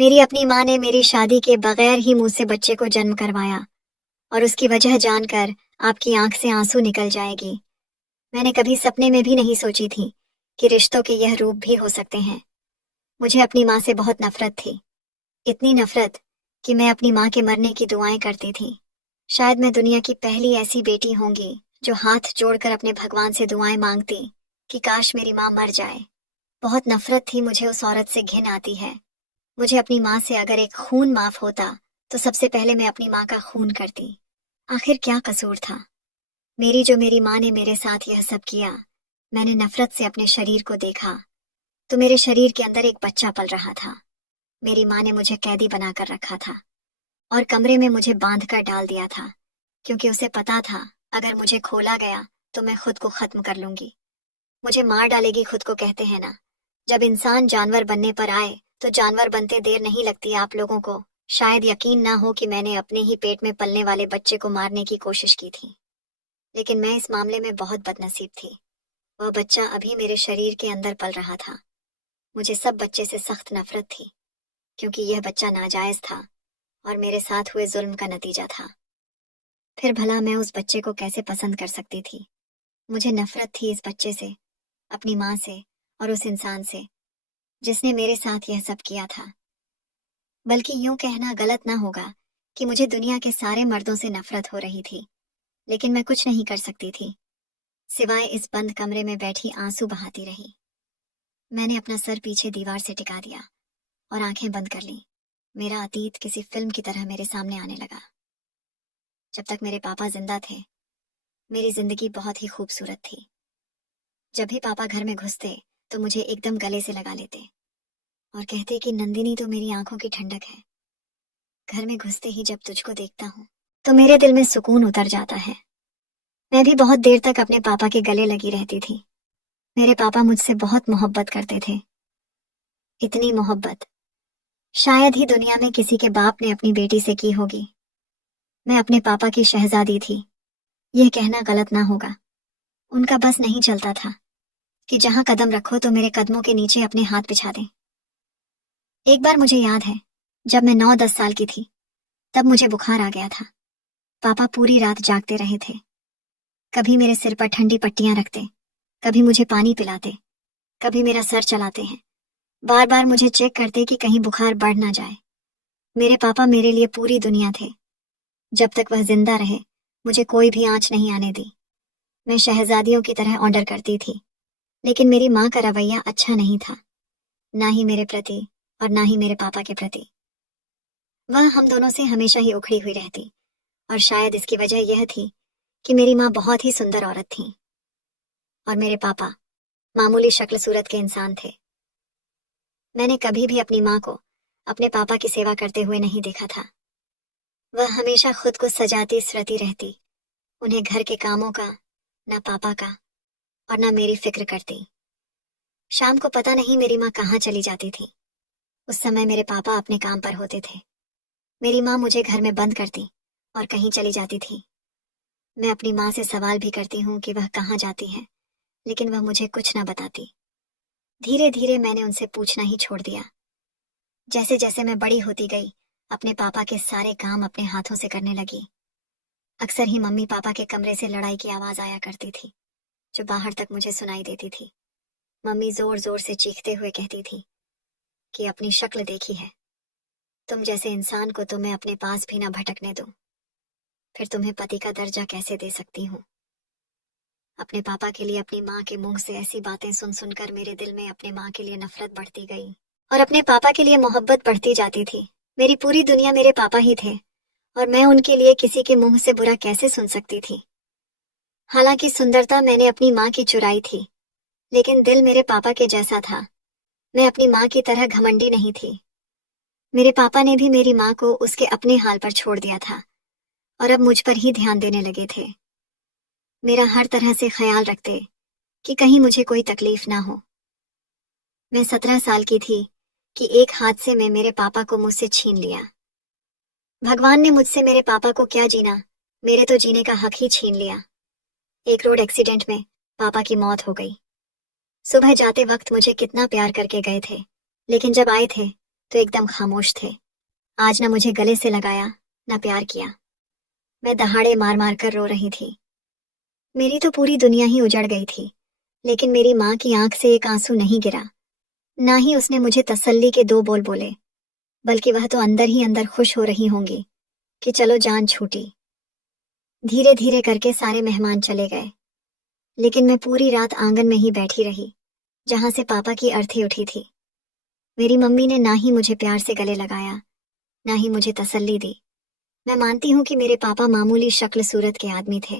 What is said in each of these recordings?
मेरी अपनी माँ ने मेरी शादी के बगैर ही मुझसे बच्चे को जन्म करवाया, और उसकी वजह जानकर आपकी आंख से आंसू निकल जाएगी। मैंने कभी सपने में भी नहीं सोची थी कि रिश्तों के यह रूप भी हो सकते हैं। मुझे अपनी माँ से बहुत नफरत थी, इतनी नफरत कि मैं अपनी माँ के मरने की दुआएं करती थी। शायद मैं दुनिया की पहली ऐसी बेटी होंगी जो हाथ जोड़कर अपने भगवान से दुआएं मांगती कि काश मेरी माँ मर जाए। बहुत नफरत थी मुझे उस औरत से, घिन आती है। मुझे अपनी माँ से अगर एक खून माफ होता तो सबसे पहले मैं अपनी माँ का खून करती। आखिर क्या कसूर था मेरी माँ ने मेरे साथ यह सब किया। मैंने नफरत से अपने शरीर को देखा तो मेरे शरीर के अंदर एक बच्चा पल रहा था। मेरी माँ ने मुझे कैदी बनाकर रखा था और कमरे में मुझे बांध कर डाल दिया था, क्योंकि उसे पता था अगर मुझे खोला गया तो मैं खुद को खत्म कर लूंगी। मुझे मार डालेगी, खुद को कहते हैं ना, जब इंसान जानवर बनने पर आए तो जानवर बनते देर नहीं लगती। आप लोगों को शायद यकीन ना हो कि मैंने अपने ही पेट में पलने वाले बच्चे को मारने की कोशिश की थी, लेकिन मैं इस मामले में बहुत बदनसीब थी। वह बच्चा अभी मेरे शरीर के अंदर पल रहा था। मुझे सब बच्चे से सख्त नफरत थी, क्योंकि यह बच्चा नाजायज था और मेरे साथ हुए जुल्म का नतीजा था। फिर भला मैं उस बच्चे को कैसे पसंद कर सकती थी। मुझे नफरत थी इस बच्चे से, अपनी माँ से और उस इंसान से जिसने मेरे साथ यह सब किया था। बल्कि यूं कहना गलत ना होगा कि मुझे दुनिया के सारे मर्दों से नफरत हो रही थी, लेकिन मैं कुछ नहीं कर सकती थी सिवाय इस बंद कमरे में बैठी आंसू बहाती रही। मैंने अपना सर पीछे दीवार से टिका दिया और आंखें बंद कर लीं। मेरा अतीत किसी फिल्म की तरह मेरे सामने आने लगा। जब तक मेरे पापा जिंदा थे मेरी जिंदगी बहुत ही खूबसूरत थी। जब भी पापा घर में घुसते तो मुझे एकदम गले से लगा लेते और कहते कि नंदिनी तो मेरी आंखों की ठंडक है। घर में घुसते ही जब तुझको देखता हूँ तो मेरे दिल में सुकून उतर जाता है। मैं भी बहुत देर तक अपने पापा के गले लगी रहती थी। मेरे पापा मुझसे बहुत मोहब्बत करते थे, इतनी मोहब्बत शायद ही दुनिया में किसी के बाप ने अपनी बेटी से की होगी। मैं अपने पापा की शहजादी थी, यह कहना गलत ना होगा। उनका बस नहीं चलता था कि जहां कदम रखो तो मेरे कदमों के नीचे अपने हाथ बिछा दें। एक बार मुझे याद है, जब मैं 9-10 साल की थी तब मुझे बुखार आ गया था। पापा पूरी रात जागते रहे थे। कभी मेरे सिर पर ठंडी पट्टियां रखते, कभी मुझे पानी पिलाते, कभी मेरा सर चलाते हैं। बार बार मुझे चेक करते कि कहीं बुखार बढ़ ना जाए। मेरे पापा मेरे लिए पूरी दुनिया थे। जब तक वह जिंदा रहे मुझे कोई भी आंच नहीं आने दी। मैं शहजादियों की तरह ऑर्डर करती थी, लेकिन मेरी माँ का रवैया अच्छा नहीं था, ना ही मेरे प्रति और ना ही मेरे पापा के प्रति। वह हम दोनों से हमेशा ही उखड़ी हुई रहती, और शायद इसकी वजह यह थी कि मेरी माँ बहुत ही सुंदर औरत थी और मेरे पापा मामूली शक्ल सूरत के इंसान थे। मैंने कभी भी अपनी माँ को अपने पापा की सेवा करते हुए नहीं देखा था। वह हमेशा खुद को सजाती सवरती रहती, उन्हें घर के कामों का, ना पापा का और ना मेरी फिक्र करती। शाम को पता नहीं मेरी माँ कहाँ चली जाती थी। उस समय मेरे पापा अपने काम पर होते थे। मेरी माँ मुझे घर में बंद करती और कहीं चली जाती थी। मैं अपनी माँ से सवाल भी करती हूँ कि वह कहाँ जाती है, लेकिन वह मुझे कुछ ना बताती। धीरे धीरे मैंने उनसे पूछना ही छोड़ दिया। जैसे जैसे मैं बड़ी होती गई अपने पापा के सारे काम अपने हाथों से करने लगी। अक्सर ही मम्मी पापा के कमरे से लड़ाई की आवाज आया करती थी, जो बाहर तक मुझे सुनाई देती थी। मम्मी जोर जोर से चीखते हुए कहती थी कि अपनी शक्ल देखी है, तुम जैसे इंसान को तो मैं अपने पास भी ना भटकने दूं, फिर तुम्हें पति का दर्जा कैसे दे सकती हूँ। अपने पापा के लिए अपनी माँ के मुंह से ऐसी बातें सुन सुनकर मेरे दिल में अपने माँ के लिए नफरत बढ़ती गई और अपने पापा के लिए मोहब्बत बढ़ती जाती थी। मेरी पूरी दुनिया मेरे पापा ही थे और मैं उनके लिए किसी के मुंह से बुरा कैसे सुन सकती थी। हालांकि सुंदरता मैंने अपनी माँ की चुराई थी, लेकिन दिल मेरे पापा के जैसा था। मैं अपनी माँ की तरह घमंडी नहीं थी। मेरे पापा ने भी मेरी माँ को उसके अपने हाल पर छोड़ दिया था और अब मुझ पर ही ध्यान देने लगे थे। मेरा हर तरह से ख्याल रखते कि कहीं मुझे कोई तकलीफ ना हो। मैं 17 साल की थी कि एक हादसे में मेरे पापा को मुझसे छीन लिया। भगवान ने मुझसे मेरे पापा को क्या जीना, मेरे तो जीने का हक ही छीन लिया। एक रोड एक्सीडेंट में पापा की मौत हो गई। सुबह जाते वक्त मुझे कितना प्यार करके गए थे, लेकिन जब आए थे तो एकदम खामोश थे। आज ना मुझे गले से लगाया, ना प्यार किया। मैं दहाड़े मार मार कर रो रही थी। मेरी तो पूरी दुनिया ही उजड़ गई थी, लेकिन मेरी माँ की आंख से एक आंसू नहीं गिरा। ना ही उसने मुझे तसल्ली के दो बोल बोले, बल्कि वह तो अंदर ही अंदर खुश हो रही होंगी कि चलो जान छूटी। धीरे धीरे करके सारे मेहमान चले गए, लेकिन मैं पूरी रात आंगन में ही बैठी रही, जहां से पापा की अर्थी उठी थी। मेरी मम्मी ने ना ही मुझे प्यार से गले लगाया, ना ही मुझे तसल्ली दी। मैं मानती हूँ कि मेरे पापा मामूली शक्ल सूरत के आदमी थे,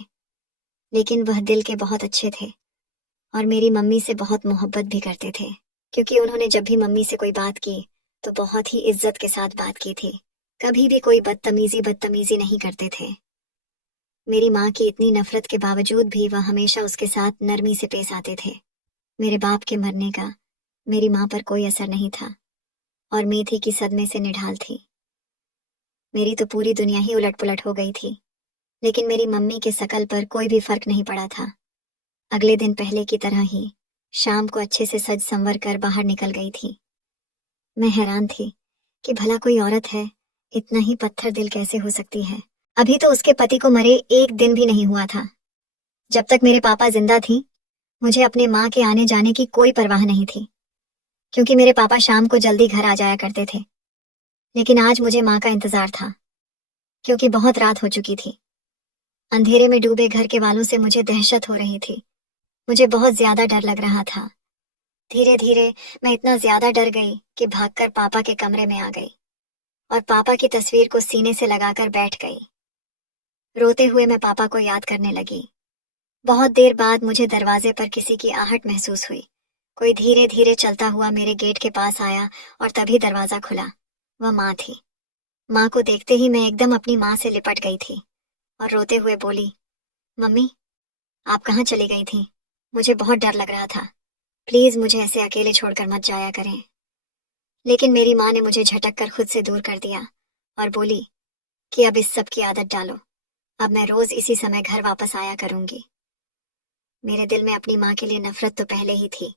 लेकिन वह दिल के बहुत अच्छे थे और मेरी मम्मी से बहुत मोहब्बत भी करते थे, क्योंकि उन्होंने जब भी मम्मी से कोई बात की तो बहुत ही इज्जत के साथ बात की थी। कभी भी कोई बदतमीजी नहीं करते थे। मेरी माँ की इतनी नफरत के बावजूद भी वह हमेशा उसके साथ नरमी से पेश आते थे। मेरे बाप के मरने का मेरी माँ पर कोई असर नहीं था और मैं थी कि सदमे से निढाल थी। मेरी तो पूरी दुनिया ही उलट पुलट हो गई थी, लेकिन मेरी मम्मी के शकल पर कोई भी फर्क नहीं पड़ा था। अगले दिन पहले की तरह ही शाम को अच्छे से सज संवर कर बाहर निकल गई थी। मैं हैरान थी कि भला कोई औरत है, इतना ही पत्थर दिल कैसे हो सकती है। अभी तो उसके पति को मरे एक दिन भी नहीं हुआ था। जब तक मेरे पापा जिंदा थी, मुझे अपने माँ के आने जाने की कोई परवाह नहीं थी, क्योंकि मेरे पापा शाम को जल्दी घर आ जाया करते थे। लेकिन आज मुझे माँ का इंतजार था, क्योंकि बहुत रात हो चुकी थी। अंधेरे में डूबे घर के वालों से मुझे दहशत हो रही थी। मुझे बहुत ज्यादा डर लग रहा था। धीरे धीरे मैं इतना ज्यादा डर गई कि भागकर पापा के कमरे में आ गई और पापा की तस्वीर को सीने से लगाकर बैठ गई। रोते हुए मैं पापा को याद करने लगी। बहुत देर बाद मुझे दरवाजे पर किसी की आहट महसूस हुई। कोई धीरे धीरे चलता हुआ मेरे गेट के पास आया और तभी दरवाजा खुला। वह माँ थी। माँ को देखते ही मैं एकदम अपनी माँ से लिपट गई थी और रोते हुए बोली, मम्मी, आप कहाँ चली गई थी? मुझे बहुत डर लग रहा था। प्लीज मुझे ऐसे अकेले छोड़कर मत जाया करें। लेकिन मेरी माँ ने मुझे झटक कर खुद से दूर कर दिया और बोली कि अब इस सब की आदत डालो। अब मैं रोज इसी समय घर वापस आया करूंगी। मेरे दिल में अपनी माँ के लिए नफरत तो पहले ही थी,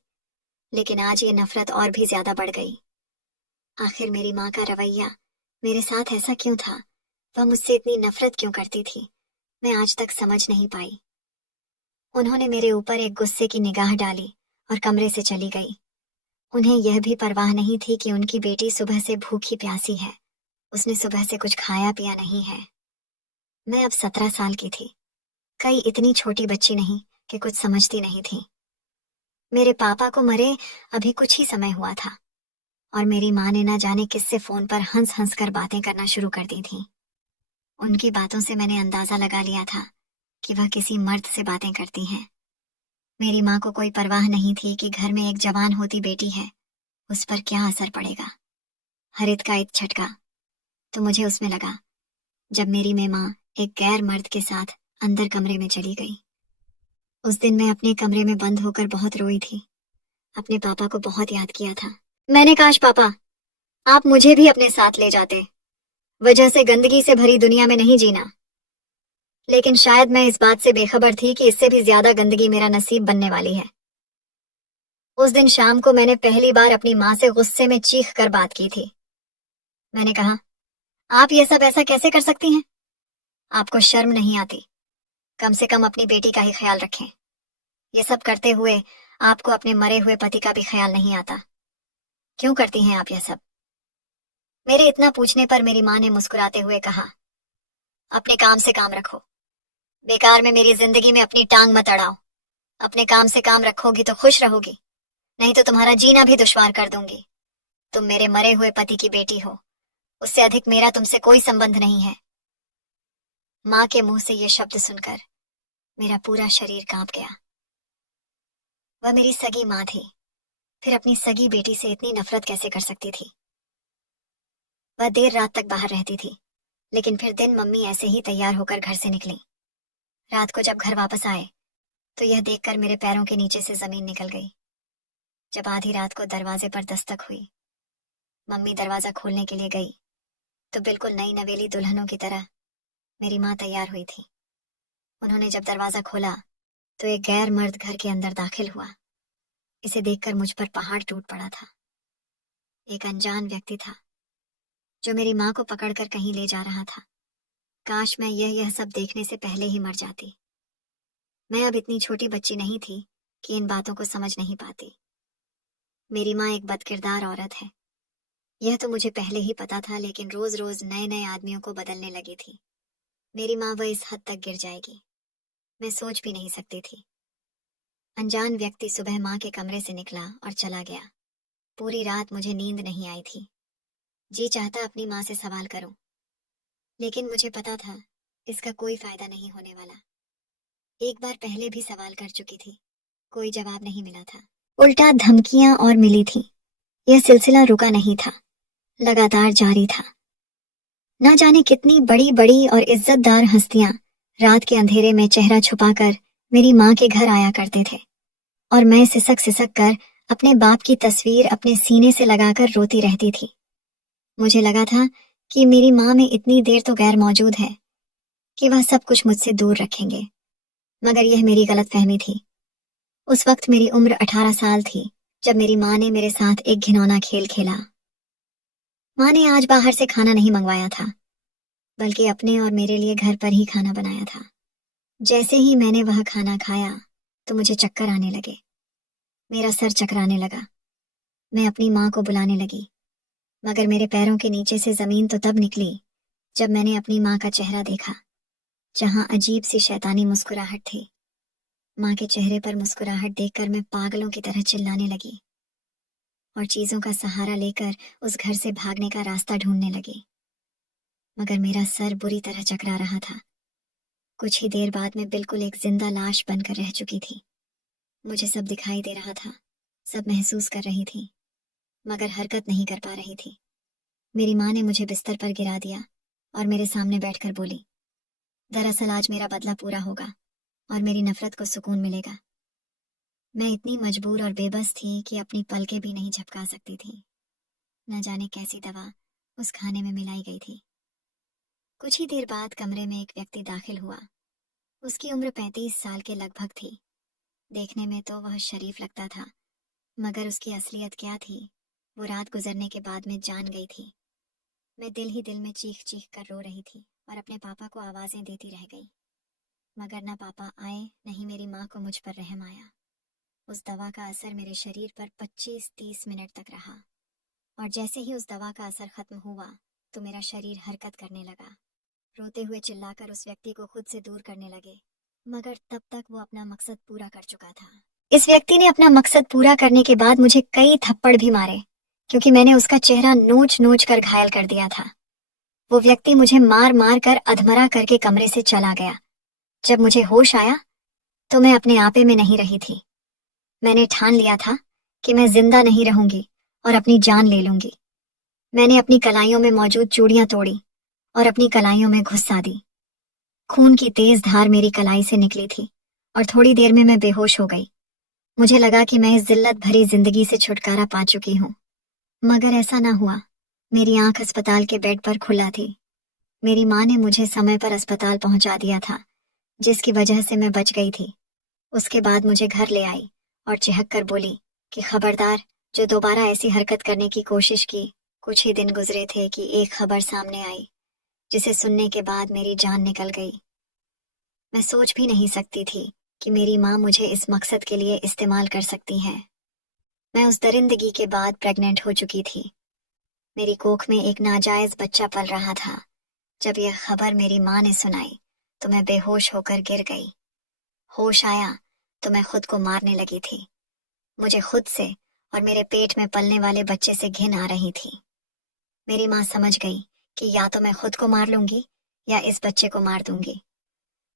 लेकिन आज ये नफरत और भी ज्यादा बढ़ गई। आखिर मेरी माँ का रवैया मेरे साथ ऐसा क्यों था? वह मुझसे इतनी नफरत क्यों करती थी? मैं आज तक समझ नहीं पाई। उन्होंने मेरे ऊपर एक गुस्से की निगाह डाली और कमरे से चली गई। उन्हें यह भी परवाह नहीं थी कि उनकी बेटी सुबह से भूखी प्यासी है। उसने सुबह से कुछ खाया पिया नहीं है। मैं अब 17 साल की थी, कई इतनी छोटी बच्ची नहीं कि कुछ समझती नहीं थी। मेरे पापा को मरे अभी कुछ ही समय हुआ था और मेरी माँ ने ना जाने किससे फोन पर हंस हंस कर बातें करना शुरू कर दी थी। उनकी बातों से मैंने अंदाजा लगा लिया था कि वह किसी मर्द से बातें करती हैं। मेरी माँ को कोई परवाह नहीं थी कि घर में एक जवान होती बेटी है, उस पर क्या असर पड़ेगा। हरित का एक झटका तो मुझे उसमें लगा जब मेरी माँ एक गैर मर्द के साथ अंदर कमरे में चली गई। उस दिन मैं अपने कमरे में बंद होकर बहुत रोई थी। अपने पापा को बहुत याद किया था। मैंने काश पापा आप मुझे भी अपने साथ ले जाते। वजह से गंदगी से भरी दुनिया में नहीं जीना। लेकिन शायद मैं इस बात से बेखबर थी कि इससे भी ज्यादा गंदगी मेरा नसीब बनने वाली है। उस दिन शाम को मैंने पहली बार अपनी माँ से गुस्से में चीख कर बात की थी। मैंने कहा, आप ये सब ऐसा कैसे कर सकती हैं? आपको शर्म नहीं आती? कम से कम अपनी बेटी का ही ख्याल रखें। ये सब करते हुए आपको अपने मरे हुए पति का भी ख्याल नहीं आता। क्यों करती हैं आप ये सब? मेरे इतना पूछने पर मेरी माँ ने मुस्कुराते हुए कहा, अपने काम से काम रखो। बेकार में मेरी जिंदगी में अपनी टांग मत अड़ाओ। अपने काम से काम रखोगी तो खुश रहोगी, नहीं तो तुम्हारा जीना भी दुश्वार कर दूंगी। तुम मेरे मरे हुए पति की बेटी हो, उससे अधिक मेरा तुमसे कोई संबंध नहीं है। माँ के मुंह से ये शब्द सुनकर मेरा पूरा शरीर कांप गया। वह मेरी सगी माँ थी, फिर अपनी सगी बेटी से इतनी नफरत कैसे कर सकती थी? वह देर रात तक बाहर रहती थी, लेकिन फिर दिन मम्मी ऐसे ही तैयार होकर घर से निकली। रात को जब घर वापस आए तो यह देखकर मेरे पैरों के नीचे से जमीन निकल गई। जब आधी रात को दरवाजे पर दस्तक हुई, मम्मी दरवाजा खोलने के लिए गई तो बिल्कुल नई नवेली दुल्हनों की तरह मेरी माँ तैयार हुई थी। उन्होंने जब दरवाजा खोला तो एक गैर मर्द घर के अंदर दाखिल हुआ। इसे देखकर मुझ पर पहाड़ टूट पड़ा था। एक अनजान व्यक्ति था जो मेरी माँ को पकड़कर कहीं ले जा रहा था। काश मैं यह सब देखने से पहले ही मर जाती। मैं अब इतनी छोटी बच्ची नहीं थी कि इन बातों को समझ नहीं पाती। मेरी माँ एक बदकिरदार औरत है, यह तो मुझे पहले ही पता था, लेकिन रोज रोज नए नए आदमियों को बदलने लगी थी। मेरी माँ वह इस हद तक गिर जाएगी, मैं सोच भी नहीं सकती थी। अनजान व्यक्ति सुबह माँ के कमरे से निकला और चला गया। पूरी रात मुझे नींद नहीं आई थी। जी चाहता अपनी माँ से सवाल करूं, लेकिन मुझे पता था इसका कोई फायदा नहीं होने वाला। एक बार पहले भी सवाल कर चुकी थी, कोई जवाब नहीं मिला था। उल्टा धमकियां और मिली थी। यह सिलसिला रुका नहीं था, लगातार जारी था। ना जाने कितनी बड़ी बड़ी और इज्जतदार हस्तियां रात के अंधेरे में चेहरा छुपाकर मेरी माँ के घर आया करते थे, और मैं सिसक सिसक कर अपने बाप की तस्वीर अपने सीने से लगाकर रोती रहती थी। मुझे लगा था कि मेरी माँ में इतनी देर तो गैर मौजूद है कि वह सब कुछ मुझसे दूर रखेंगे, मगर यह मेरी गलतफहमी थी। उस वक्त मेरी उम्र 18 साल थी जब मेरी माँ ने मेरे साथ एक घिनौना खेल खेला। माँ ने आज बाहर से खाना नहीं मंगवाया था, बल्कि अपने और मेरे लिए घर पर ही खाना बनाया था। जैसे ही मैंने वह खाना खाया तो मुझे चक्कर आने लगे, मेरा सर चकराने लगा। मैं अपनी माँ को बुलाने लगी, मगर मेरे पैरों के नीचे से जमीन तो तब निकली जब मैंने अपनी माँ का चेहरा देखा, जहां अजीब सी शैतानी मुस्कुराहट थी। माँ के चेहरे पर मुस्कुराहट देखकर मैं पागलों की तरह चिल्लाने लगी और चीजों का सहारा लेकर उस घर से भागने का रास्ता ढूंढने लगी, मगर मेरा सर बुरी तरह चकरा रहा था। कुछ ही देर बाद मैं बिल्कुल एक जिंदा लाश बनकर रह चुकी थी। मुझे सब दिखाई दे रहा था, सब महसूस कर रही थी, मगर हरकत नहीं कर पा रही थी। मेरी माँ ने मुझे बिस्तर पर गिरा दिया और मेरे सामने बैठकर बोली, दरअसल आज मेरा बदला पूरा होगा और मेरी नफरत को सुकून मिलेगा। मैं इतनी मजबूर और बेबस थी कि अपनी पलकें भी नहीं झपका सकती थी। न जाने कैसी दवा उस खाने में मिलाई गई थी। कुछ ही देर बाद कमरे में एक व्यक्ति दाखिल हुआ। उसकी उम्र 35 साल के लगभग थी। देखने में तो वह शरीफ लगता था, मगर उसकी असलियत क्या थी वो रात गुजरने के बाद में जान गई थी। मैं दिल ही दिल में चीख चीख कर रो रही थी और अपने पापा को आवाजें देती रह गई, मगर न पापा आए न ही मेरी माँ को मुझ पर रहम आया। उस दवा का असर मेरे शरीर पर 25-30 मिनट तक रहा, और जैसे ही उस दवा का असर खत्म हुआ तो मेरा शरीर हरकत करने लगा। रोते हुए चिल्लाकर उस व्यक्ति को खुद से दूर करने लगे, मगर तब तक वो अपना मकसद पूरा कर चुका था। इस व्यक्ति ने अपना मकसद पूरा करने के बाद मुझे कई थप्पड़ भी मारे, क्योंकि मैंने उसका चेहरा नोच नोच कर घायल कर दिया था। वो व्यक्ति मुझे मार मार कर अधमरा करके कमरे से चला गया। जब मुझे होश आया तो मैं अपने आपे में नहीं रही थी। मैंने ठान लिया था कि मैं जिंदा नहीं रहूंगी और अपनी जान ले लूंगी। मैंने अपनी कलाइयों में मौजूद चूड़ियां तोड़ी और अपनी कलाइयों में घुसा दी। खून की तेज धार मेरी कलाई से निकली थी और थोड़ी देर में मैं बेहोश हो गई। मुझे लगा कि मैं इस जिल्लत भरी जिंदगी से छुटकारा पा चुकी हूँ, मगर ऐसा ना हुआ। मेरी आंख अस्पताल के बेड पर खुला थी। मेरी माँ ने मुझे समय पर अस्पताल पहुंचा दिया था, जिसकी वजह से मैं बच गई थी। उसके बाद मुझे घर ले आई और चिढ़क कर बोली कि खबरदार, जो दोबारा ऐसी हरकत करने की कोशिश की। कुछ ही दिन गुजरे थे कि एक खबर सामने आई, जिसे सुनने के बाद मेरी जान निकल गई। मैं सोच भी नहीं सकती थी कि मेरी माँ मुझे इस मकसद के लिए इस्तेमाल कर सकती है। मैं उस दरिंदगी के बाद प्रेग्नेंट हो चुकी थी। मेरी कोख में एक नाजायज बच्चा पल रहा था। जब यह खबर मेरी माँ ने सुनाई तो मैं बेहोश होकर गिर गई। होश आया तो मैं खुद को मारने लगी थी। मुझे खुद से और मेरे पेट में पलने वाले बच्चे से घिन आ रही थी। मेरी माँ समझ गई कि या तो मैं खुद को मार लूंगी या इस बच्चे को मार दूंगी।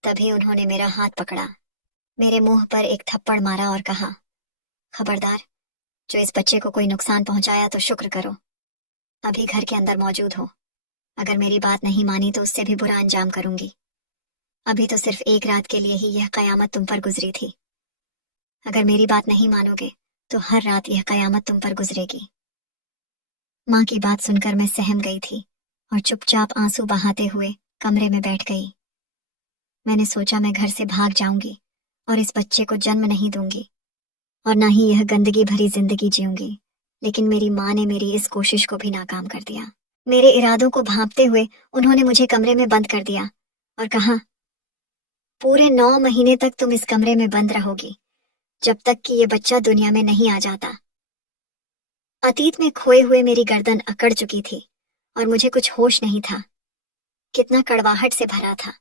तभी उन्होंने मेरा हाथ पकड़ा, मेरे मुंह पर एक थप्पड़ मारा और कहा, खबरदार, जो इस बच्चे को कोई नुकसान पहुंचाया तो शुक्र करो, अभी घर के अंदर मौजूद हो। अगर मेरी बात नहीं मानी तो उससे भी बुरा अंजाम करूंगी। अभी तो सिर्फ एक रात के लिए ही यह कयामत तुम पर गुजरी थी। अगर मेरी बात नहीं मानोगे तो हर रात यह कयामत तुम पर गुजरेगी। माँ की बात सुनकर मैं सहम गई थी और चुपचाप आंसू बहाते हुए कमरे में बैठ गई। मैंने सोचा मैं घर से भाग जाऊंगी और इस बच्चे को जन्म नहीं दूंगी और ना ही यह गंदगी भरी जिंदगी जीऊंगी, लेकिन मेरी माँ ने मेरी इस कोशिश को भी नाकाम कर दिया। मेरे इरादों को भांपते हुए उन्होंने मुझे कमरे में बंद कर दिया और कहा, पूरे 9 महीने तक तुम इस कमरे में बंद रहोगी, जब तक कि ये बच्चा दुनिया में नहीं आ जाता। अतीत में खोए हुए मेरी गर्दन अकड़ चुकी थी और मुझे कुछ होश नहीं था। कितना कड़वाहट से भरा था।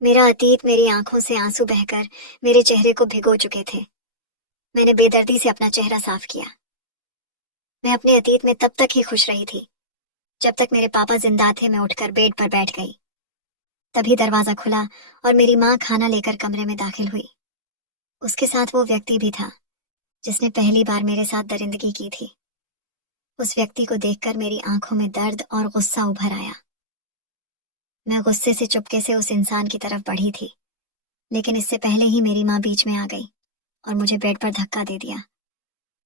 मेरा अतीत मेरी आंखों से आंसू बहकर मेरे चेहरे को भिगो चुके थे। मैंने बेदर्दी से अपना चेहरा साफ किया। मैं अपने अतीत में तब तक ही खुश रही थी जब तक मेरे पापा जिंदा थे। मैं उठकर बेड पर बैठ गई। तभी दरवाजा खुला और मेरी माँ खाना लेकर कमरे में दाखिल हुई। उसके साथ वो व्यक्ति भी था जिसने पहली बार मेरे साथ दरिंदगी की थी। उस व्यक्ति को देखकर मेरी आंखों में दर्द और गुस्सा उभर आया। मैं गुस्से से चुपके से उस इंसान की तरफ बढ़ी थी, लेकिन इससे पहले ही मेरी माँ बीच में आ गई और मुझे बेड पर धक्का दे दिया।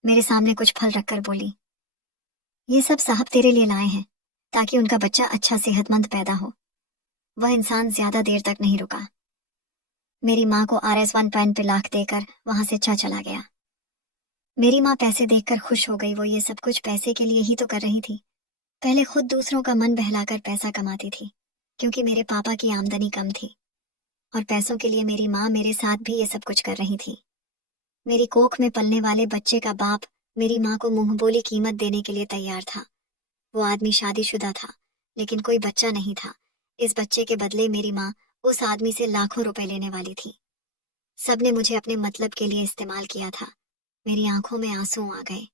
मेरे सामने कुछ फल रखकर बोली, ये सब साहब तेरे लिए लाए हैं ताकि उनका बच्चा अच्छा सेहतमंद पैदा हो। वह इंसान ज्यादा देर तक नहीं रुका। मेरी माँ को RS1 पेन पे लाख देकर वहां से चला गया। मेरी माँ पैसे देखकर खुश हो गई। वो ये सब कुछ पैसे के लिए ही तो कर रही थी। पहले खुद दूसरों का मन बहलाकर पैसा कमाती थी, क्योंकि मेरे पापा की आमदनी कम थी और पैसों के लिए मेरी माँ मेरे साथ भी ये सब कुछ कर रही थी। मेरी कोख में पलने वाले बच्चे का बाप मेरी माँ को मुंहबोली कीमत देने के लिए तैयार था। वो आदमी शादीशुदा था, लेकिन कोई बच्चा नहीं था। इस बच्चे के बदले मेरी माँ उस आदमी से लाखों रुपए लेने वाली थी। सबने मुझे अपने मतलब के लिए इस्तेमाल किया था। मेरी आंखों में आंसू आ गए।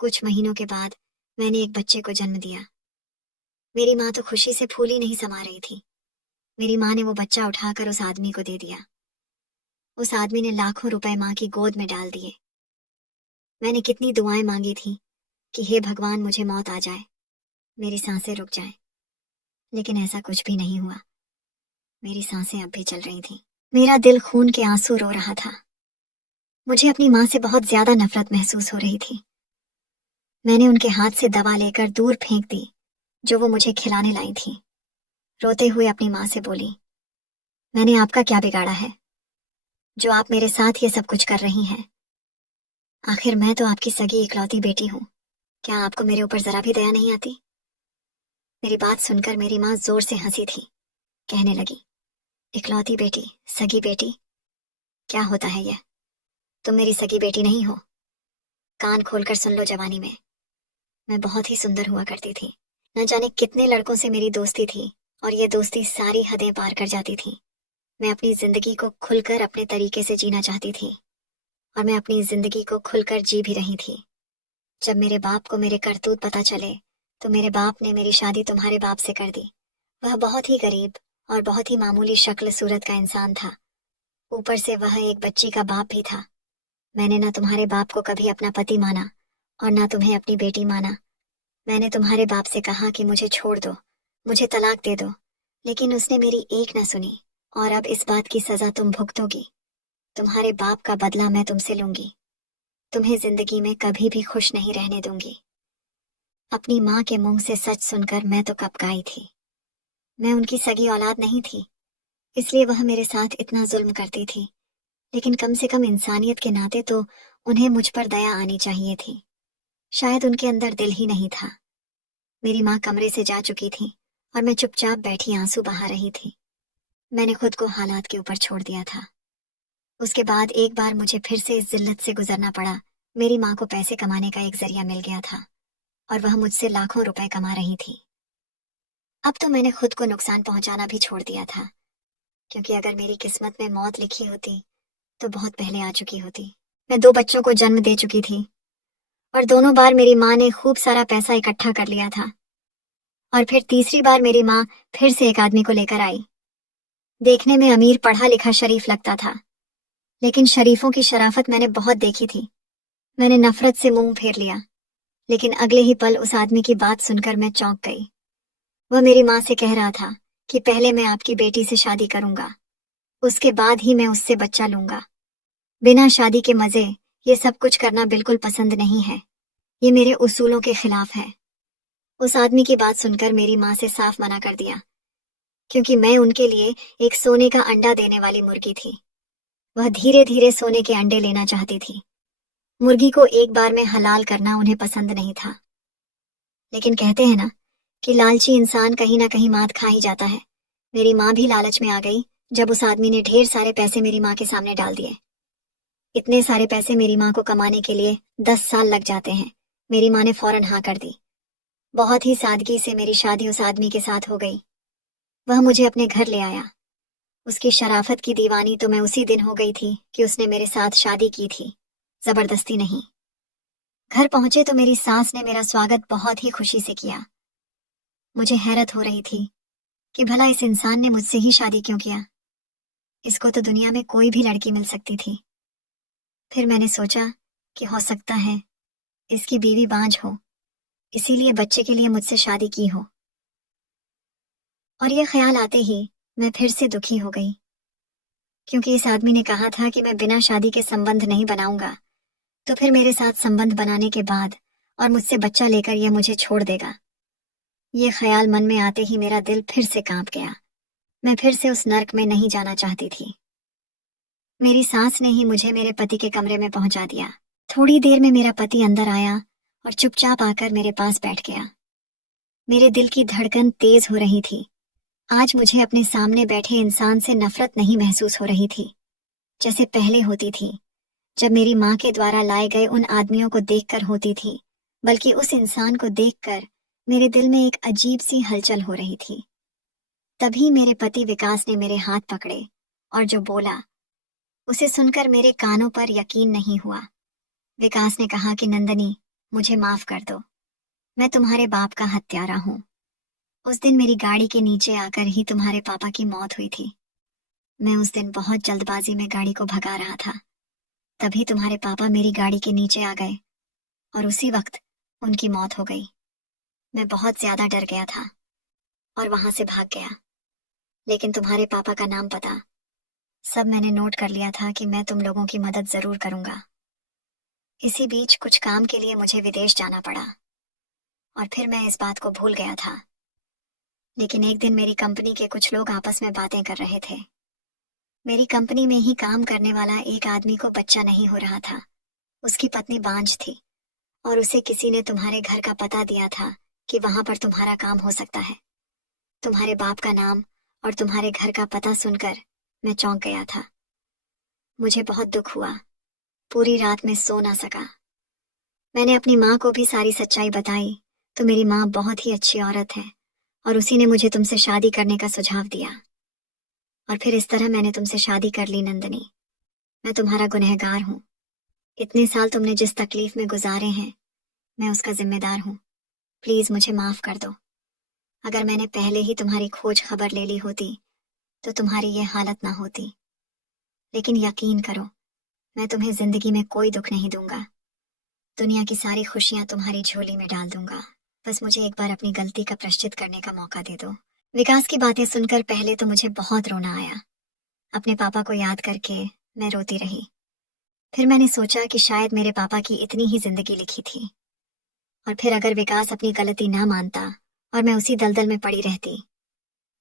कुछ महीनों के बाद मैंने एक बच्चे को जन्म दिया। मेरी माँ तो खुशी से फूल ही नहीं समा रही थी। मेरी माँ ने वो बच्चा उठाकर उस आदमी को दे दिया। उस आदमी ने लाखों रुपए माँ की गोद में डाल दिए। मैंने कितनी दुआएं मांगी थी कि हे भगवान, मुझे मौत आ जाए, मेरी सांसें रुक जाएं, लेकिन ऐसा कुछ भी नहीं हुआ। मेरी सांसें अब भी चल रही थीं। मेरा दिल खून के आंसू रो रहा था। मुझे अपनी माँ से बहुत ज्यादा नफरत महसूस हो रही थी। मैंने उनके हाथ से दवा लेकर दूर फेंक दी जो वो मुझे खिलाने लाई थी। रोते हुए अपनी माँ से बोली, मैंने आपका क्या बिगाड़ा है जो आप मेरे साथ ये सब कुछ कर रही हैं? आखिर मैं तो आपकी सगी इकलौती बेटी हूँ। क्या आपको मेरे ऊपर जरा भी दया नहीं आती? मेरी बात सुनकर मेरी माँ जोर से हंसी थी। कहने लगी, इकलौती बेटी, सगी बेटी, क्या होता है यह? तुम मेरी सगी बेटी नहीं हो। कान खोलकर सुन लो। जवानी में मैं बहुत ही सुंदर हुआ करती थी। न जाने कितने लड़कों से मेरी दोस्ती थी और ये दोस्ती सारी हदें पार कर जाती थी। मैं अपनी जिंदगी को खुलकर अपने तरीके से जीना चाहती थी और मैं अपनी जिंदगी को खुलकर जी भी रही थी। जब मेरे बाप को मेरे करतूत पता चले तो मेरे बाप ने मेरी शादी तुम्हारे बाप से कर दी। वह बहुत ही गरीब और बहुत ही मामूली शक्ल सूरत का इंसान था। ऊपर से वह एक बच्ची का बाप भी था। मैंने ना तुम्हारे बाप को कभी अपना पति माना और ना तुम्हें अपनी बेटी माना। मैंने तुम्हारे बाप से कहा कि मुझे छोड़ दो, मुझे तलाक दे दो, लेकिन उसने मेरी एक न सुनी और अब इस बात की सजा तुम भुगतोगी। तुम्हारे बाप का बदला मैं तुमसे लूंगी। तुम्हें जिंदगी में कभी भी खुश नहीं रहने दूंगी। अपनी माँ के मुंह से सच सुनकर मैं तो कपकाई थी। मैं उनकी सगी औलाद नहीं थी, इसलिए वह मेरे साथ इतना जुल्म करती थी, लेकिन कम से कम इंसानियत के नाते तो उन्हें मुझ पर दया आनी चाहिए थी। शायद उनके अंदर दिल ही नहीं था। मेरी माँ कमरे से जा चुकी थी और मैं चुपचाप बैठी आंसू बहा रही थी। मैंने खुद को हालात के ऊपर छोड़ दिया था। उसके बाद एक बार मुझे फिर से इस जिल्लत से गुजरना पड़ा। मेरी माँ को पैसे कमाने का एक जरिया मिल गया था और वह मुझसे लाखों रुपए कमा रही थी। अब तो मैंने खुद को नुकसान पहुंचाना भी छोड़ दिया था, क्योंकि अगर मेरी किस्मत में मौत लिखी होती तो बहुत पहले आ चुकी होती। मैं 2 बच्चों को जन्म दे चुकी थी और दोनों बार मेरी माँ ने खूब सारा पैसा इकट्ठा कर लिया था। और फिर तीसरी बार मेरी माँ फिर से एक आदमी को लेकर आई। देखने में अमीर, पढ़ा लिखा, शरीफ लगता था, लेकिन शरीफों की शराफत मैंने बहुत देखी थी। मैंने नफरत से मुंह फेर लिया, लेकिन अगले ही पल उस आदमी की बात सुनकर मैं चौंक गई। वह मेरी माँ से कह रहा था कि पहले मैं आपकी बेटी से शादी करूंगा, उसके बाद ही मैं उससे बच्चा लूंगा। बिना शादी के मजे ये सब कुछ करना बिल्कुल पसंद नहीं है। ये मेरे उसूलों के खिलाफ है। उस आदमी की बात सुनकर मेरी माँ से साफ मना कर दिया, क्योंकि मैं उनके लिए एक सोने का अंडा देने वाली मुर्गी थी। वह धीरे धीरे सोने के अंडे लेना चाहती थी। मुर्गी को एक बार में हलाल करना उन्हें पसंद नहीं था। लेकिन कहते हैं ना कि लालची इंसान कहीं ना कहीं मात खा ही जाता है। मेरी माँ भी लालच में आ गई जब उस आदमी ने ढेर सारे पैसे मेरी माँ के सामने डाल दिए। इतने सारे पैसे मेरी माँ को कमाने के लिए 10 साल लग जाते हैं। मेरी माँ ने फौरन हाँ कर दी। बहुत ही सादगी से मेरी शादी उस आदमी के साथ हो गई। वह मुझे अपने घर ले आया। उसकी शराफत की दीवानी तो मैं उसी दिन हो गई थी कि उसने मेरे साथ शादी की थी, जबरदस्ती नहीं। घर पहुंचे तो मेरी सास ने मेरा स्वागत बहुत ही खुशी से किया। मुझे हैरत हो रही थी कि भला इस इंसान ने मुझसे ही शादी क्यों किया। इसको तो दुनिया में कोई भी लड़की मिल सकती थी। फिर मैंने सोचा कि हो सकता है इसकी बीवी बांझ हो, इसीलिए बच्चे के लिए मुझसे शादी की हो। और ये ख्याल आते ही मैं फिर से दुखी हो गई, क्योंकि इस आदमी ने कहा था कि मैं बिना शादी के संबंध नहीं बनाऊंगा, तो फिर मेरे साथ संबंध बनाने के बाद और मुझसे बच्चा लेकर यह मुझे छोड़ देगा। ये ख्याल मन में आते ही मेरा दिल फिर से कांप गया। मैं फिर से उस नर्क में नहीं जाना चाहती थी। मेरी सास ने ही मुझे मेरे पति के कमरे में पहुंचा दिया। थोड़ी देर में मेरा पति अंदर आया और चुपचाप आकर मेरे पास बैठ गया। मेरे दिल की धड़कन तेज हो रही थी। आज मुझे अपने सामने बैठे इंसान से नफरत नहीं महसूस हो रही थी, जैसे पहले होती थी, जब मेरी माँ के द्वारा लाए गए उन आदमियों को देखकर होती थी, बल्कि उस इंसान को देखकर मेरे दिल में एक अजीब सी हलचल हो रही थी। तभी मेरे पति विकास ने मेरे हाथ पकड़े और जो बोला, उसे सुनकर मेरे कानों पर यकीन नहीं हुआ। विकास ने कहा कि नंदनी, मुझे माफ कर दो, मैं तुम्हारे बाप का हत्यारा हूँ। उस दिन मेरी गाड़ी के नीचे आकर ही तुम्हारे पापा की मौत हुई थी। मैं उस दिन बहुत जल्दबाजी में गाड़ी को भगा रहा था, तभी तुम्हारे पापा मेरी गाड़ी के नीचे आ गए और उसी वक्त उनकी मौत हो गई। मैं बहुत ज्यादा डर गया था और वहां से भाग गया, लेकिन तुम्हारे पापा का नाम पता सब मैंने नोट कर लिया था कि मैं तुम लोगों की मदद जरूर करूंगा। इसी बीच कुछ काम के लिए मुझे विदेश जाना पड़ा और फिर मैं इस बात को भूल गया था। लेकिन एक दिन मेरी कंपनी के कुछ लोग आपस में बातें कर रहे थे। मेरी कंपनी में ही काम करने वाला एक आदमी को बच्चा नहीं हो रहा था। उसकी पत्नी बांझ थी और उसे किसी ने तुम्हारे घर का पता दिया था कि वहां पर तुम्हारा काम हो सकता है। तुम्हारे बाप का नाम और तुम्हारे घर का पता सुनकर मैं चौंक गया था। मुझे बहुत दुख हुआ। पूरी रात में सो ना सका। मैंने अपनी माँ को भी सारी सच्चाई बताई तो मेरी माँ बहुत ही अच्छी औरत है और उसी ने मुझे तुमसे शादी करने का सुझाव दिया। और फिर इस तरह मैंने तुमसे शादी कर ली नंदनी। मैं तुम्हारा गुनहगार हूँ। इतने साल तुमने जिस तकलीफ में गुजारे हैं, मैं उसका जिम्मेदार हूँ। प्लीज मुझे माफ कर दो। अगर मैंने पहले ही तुम्हारी खोज खबर ले ली होती तो तुम्हारी ये हालत ना होती। लेकिन यकीन करो, मैं तुम्हें जिंदगी में कोई दुख नहीं दूंगा। दुनिया की सारी खुशियां तुम्हारी झोली में डाल दूंगा। बस मुझे एक बार अपनी गलती का प्रायश्चित करने का मौका दे दो। विकास की बातें सुनकर पहले तो मुझे बहुत रोना आया। अपने पापा को याद करके मैं रोती रही। फिर मैंने सोचा कि शायद मेरे पापा की इतनी ही जिंदगी लिखी थी, और फिर अगर विकास अपनी गलती ना मानता और मैं उसी दलदल में पड़ी रहती,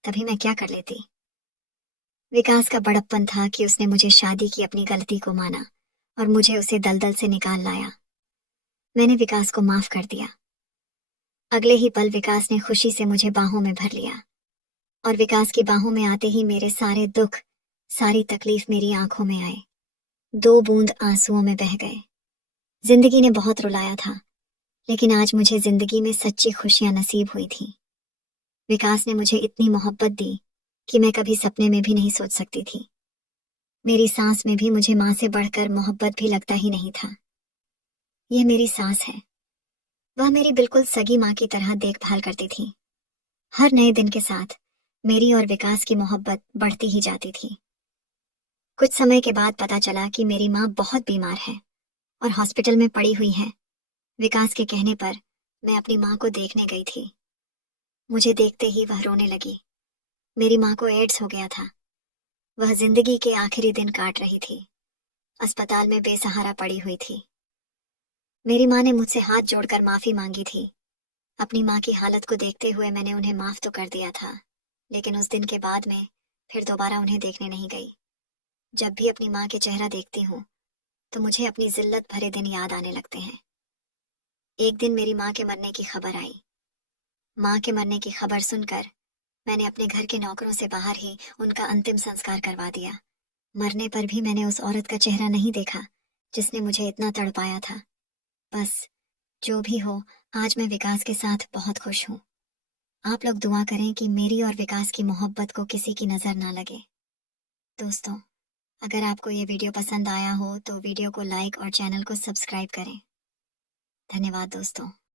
तभी मैं क्या कर लेती। विकास का बड़प्पन था कि उसने मुझे शादी की अपनी गलती को माना और मुझे उसे दलदल से निकाल लाया। मैंने विकास को माफ कर दिया। अगले ही पल विकास ने खुशी से मुझे बाहों में भर लिया और विकास की बाहों में आते ही मेरे सारे दुख, सारी तकलीफ मेरी आंखों में आए। 2 बूंद आंसुओं में बह गए। जिंदगी ने बहुत रुलाया था, लेकिन आज मुझे जिंदगी में सच्ची खुशियां नसीब हुई थी। विकास ने मुझे इतनी मोहब्बत दी कि मैं कभी सपने में भी नहीं सोच सकती थी। मेरी सांस में भी मुझे माँ से बढ़कर मोहब्बत भी लगता ही नहीं था। यह मेरी सास है। वह मेरी बिल्कुल सगी माँ की तरह देखभाल करती थी। हर नए दिन के साथ मेरी और विकास की मोहब्बत बढ़ती ही जाती थी। कुछ समय के बाद पता चला कि मेरी माँ बहुत बीमार है और हॉस्पिटल में पड़ी हुई है। विकास के कहने पर मैं अपनी माँ को देखने गई थी। मुझे देखते ही वह रोने लगी। मेरी माँ को एड्स हो गया था। वह जिंदगी के आखिरी दिन काट रही थी। अस्पताल में बेसहारा पड़ी हुई थी। मेरी माँ ने मुझसे हाथ जोड़कर माफी मांगी थी। अपनी माँ की हालत को देखते हुए मैंने उन्हें माफ तो कर दिया था, लेकिन उस दिन के बाद मैं फिर दोबारा उन्हें देखने नहीं गई। जब भी अपनी माँ के चेहरा देखती हूँ तो मुझे अपनी जिल्लत भरे दिन याद आने लगते हैं। एक दिन मेरी माँ के मरने की खबर आई। माँ के मरने की खबर सुनकर मैंने अपने घर के नौकरों से बाहर ही उनका अंतिम संस्कार करवा दिया। मरने पर भी मैंने उस औरत का चेहरा नहीं देखा जिसने मुझे इतना तड़पाया था। बस जो भी हो, आज मैं विकास के साथ बहुत खुश हूँ। आप लोग दुआ करें कि मेरी और विकास की मोहब्बत को किसी की नजर ना लगे। दोस्तों, अगर आपको ये वीडियो पसंद आया हो तो वीडियो को लाइक और चैनल को सब्सक्राइब करें। धन्यवाद दोस्तों।